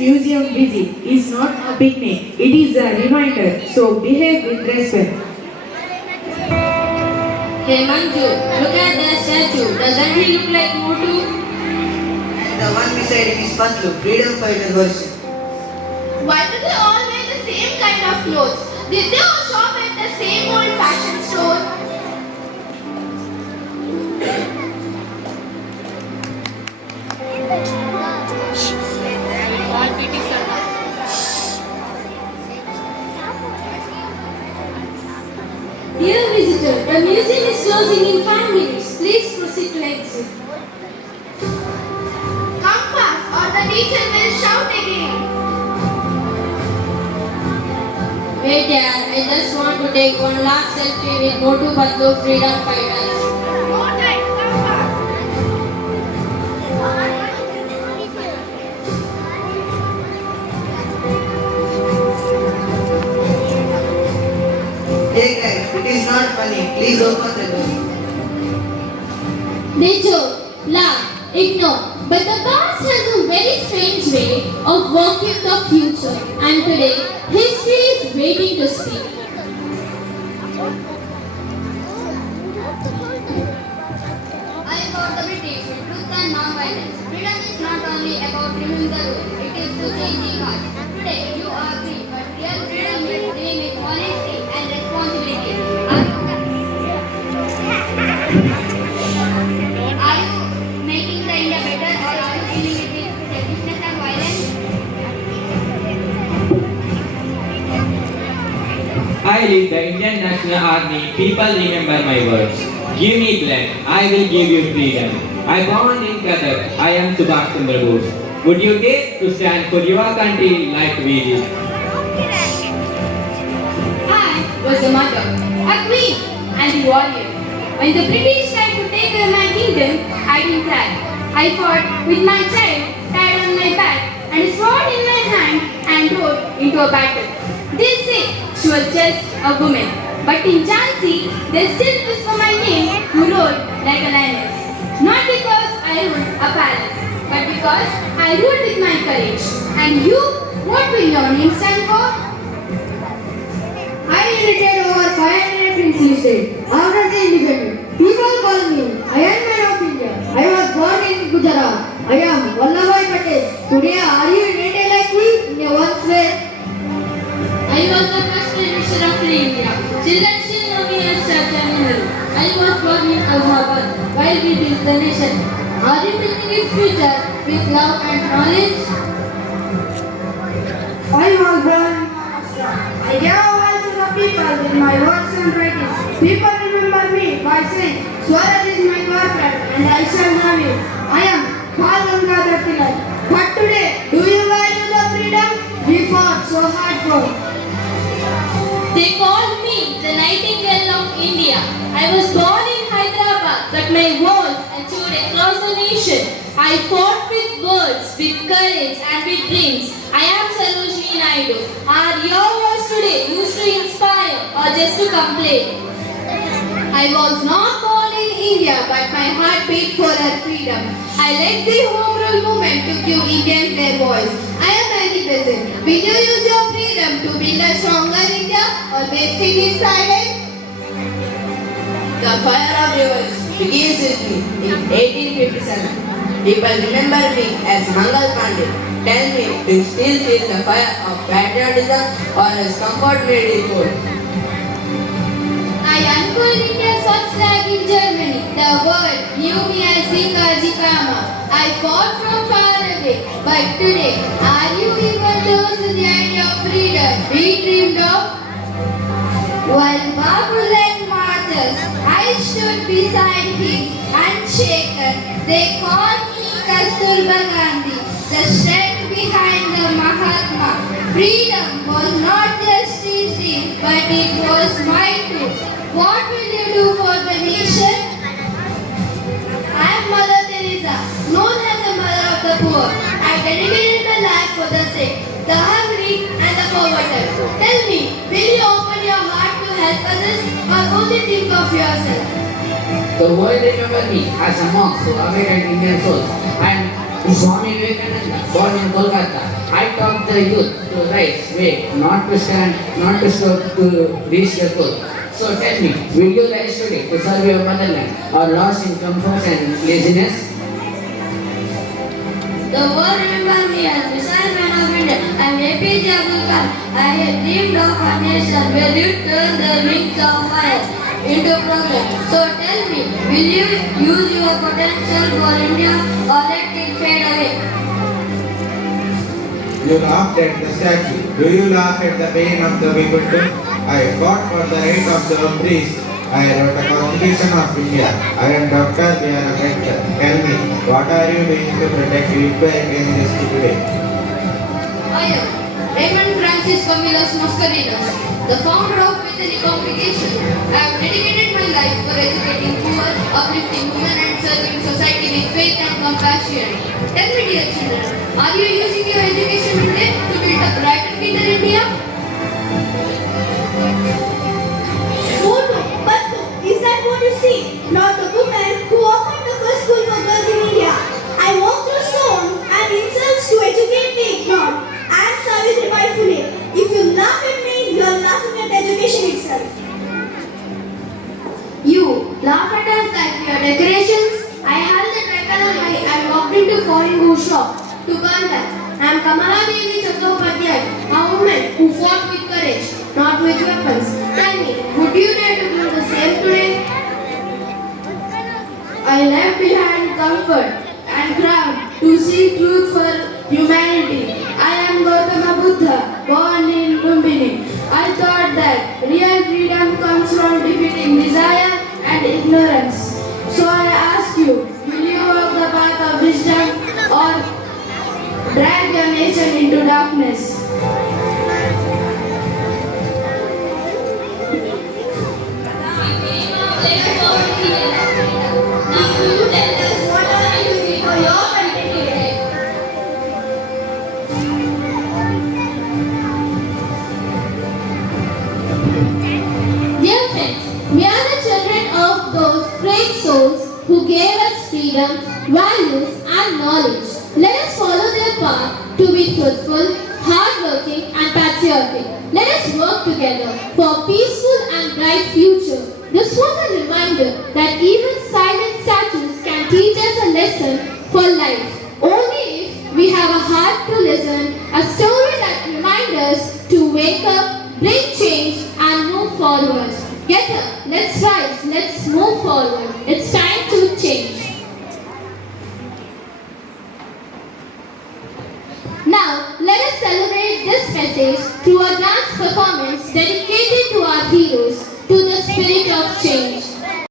museum visit is not a picnic, it is a reminder, so behave with respect. Hey Manju, look at that statue. Doesn't he look like Motu? And the one beside him is Patlu, freedom fighter version. Why do they all wear the same kind of clothes? Did they all shop at the same old fashion store? Dear visitor, the museum is closing in 5 minutes. Please proceed to exit. Come fast or the teacher will shout again. Wait here, I just want to take one last selfie with Motu Patlu freedom fighters. No time, come fast. Hey guys, it is not funny. Please open the door. They joke, laugh, ignore. But the past has a very strange way of working the future. And today, history is waiting to speak. I about the British, truth and non-violence. Freedom is not only about removing the rules, it is to changing us. Today, you are free, but real freedom is living with honesty and responsibility. Are you making the India better or are you dealing with selfishness and violence? I lead the Indian National Army. People remember my words. Give me blood, I will give you freedom. I born in Qatar. I am Subhash Chandra Bose. Would you dare to stand for your country like we did? I was a mother, a queen, and a warrior. When the British tried to take away my kingdom, I didn't cry. I fought with my child tied on my back and a sword in my hand and rode into a battle. They say she was just a woman, but in Jhansi, they still whisper my name who rode like a lioness. Not because I ruled a palace, but because I ruled with my courage. And you, what will your name stand for? I inherited over 500 princely states after the independence. People call me Iron Man of India. I was born in Gujarat. I am Vallabhbhai Patel. Today, are you in India like me in a one way? I was the first Prime Minister of India. Children still know me as Chacha Nehru. I was born in Allahabad while we built the nation. Are you building its future with love and knowledge? I was born in Maharashtra. I gave a voice to the people with my words and writing. People remember me by saying, Swaraj is my girlfriend and I shall have you. I am Bal Gangadhar Tilak. But today, do you value the freedom we fought so hard for? They called me the Nightingale of India. I was born in Hyderabad, but my words echoed across the nation. I fought with words, with courage, and with dreams. I am Sarojini Naidu. Are your words today used to inspire or just to complain? I was not born in India, but my heart beat for her freedom. I led the home rule movement to give Indians their voice. I am Annie Besant. Will you use your freedom to build a stronger India or waste it in silence? The fire of revolution begins with me in 1857. People remember me as Mangal Pandey. Tell me, do you still feel the fire of patriotism or has comfort made it cold? I unfurled India's first flag in Germany. The world knew me as Vikaji Kama. I fought from far away, but today, are you even close to the idea of freedom we dreamed of? While Babu led marches, I stood beside him, unshaken. They called me Kasturba Gandhi, the strength behind the Mahatma. Freedom was not just his dream, but it was mine too. What will you do for the nation? I am Mother Teresa, known as the mother of the poor. I dedicated my life for the sick, the hungry, and the forgotten. Tell me, will you open your heart to help others, or only think of yourself? The world remember me as a monk who awakened Indian souls, and Swami Vivekananda, born in Kolkata, I taught the youth to rise, wait, not to stand, not to stop to reach the goal. So tell me, will you rise today to serve your motherland or lost in comfort and laziness? The world remember me as missile man of India. I am APJ Abdul Kalam. I have dreamed of a nation where you turn the wings of fire into progress. So tell me, will you use your potential for India or let it fade away? You laughed at the statue. Do you laugh at the pain of the people too? I fought for the right of the oppressed. I wrote a constitution of India. I am Dr. B.R. Ambedkar. Tell me, what are you doing to protect India against this today? I am Raymond Francis Camillus Mascarenhas, the founder of With Any Complication. I have dedicated my life for educating poor, uplifting women and serving society with faith and compassion. Tell me, dear children, are you using your education today to build a brighter, better India? But is that what you see? Not the woman who opened the first school for girls in India. I walk through stone and insults to educate the ignorant. I am Savitri Phule. If you laugh at me, you are laughing at education itself. You laugh at us like we are decorations. I held the tricolor high and walked into foreign goods shop to burn them. I am Kamala Devi Chattopadhyay, a woman who fought with courage, not with weapons. Tell me, would you dare to do the same today? I left behind comfort and craft to seek truth for humanity. I am Gautama Buddha, born in Lumbini. I thought that real freedom comes from defeating desire and ignorance. So I ask you, will you walk the path of wisdom or drag your nation into darkness? Now you tell us what are you doing for your country today? Dear friends, we are the children of those great souls who gave us freedom, values and knowledge. Let us follow their path to be truthful, hardworking and patriotic. Let us work together for a peaceful and bright future. This was a reminder that even silent statues can teach us a lesson for life. Only if we have a heart to listen, a story that reminds us to wake up, bring change and move forward. Get up, let's rise, let's move forward. It's time to change. Now, let us celebrate this message through a dance performance dedicated to our heroes, to the spirit of change.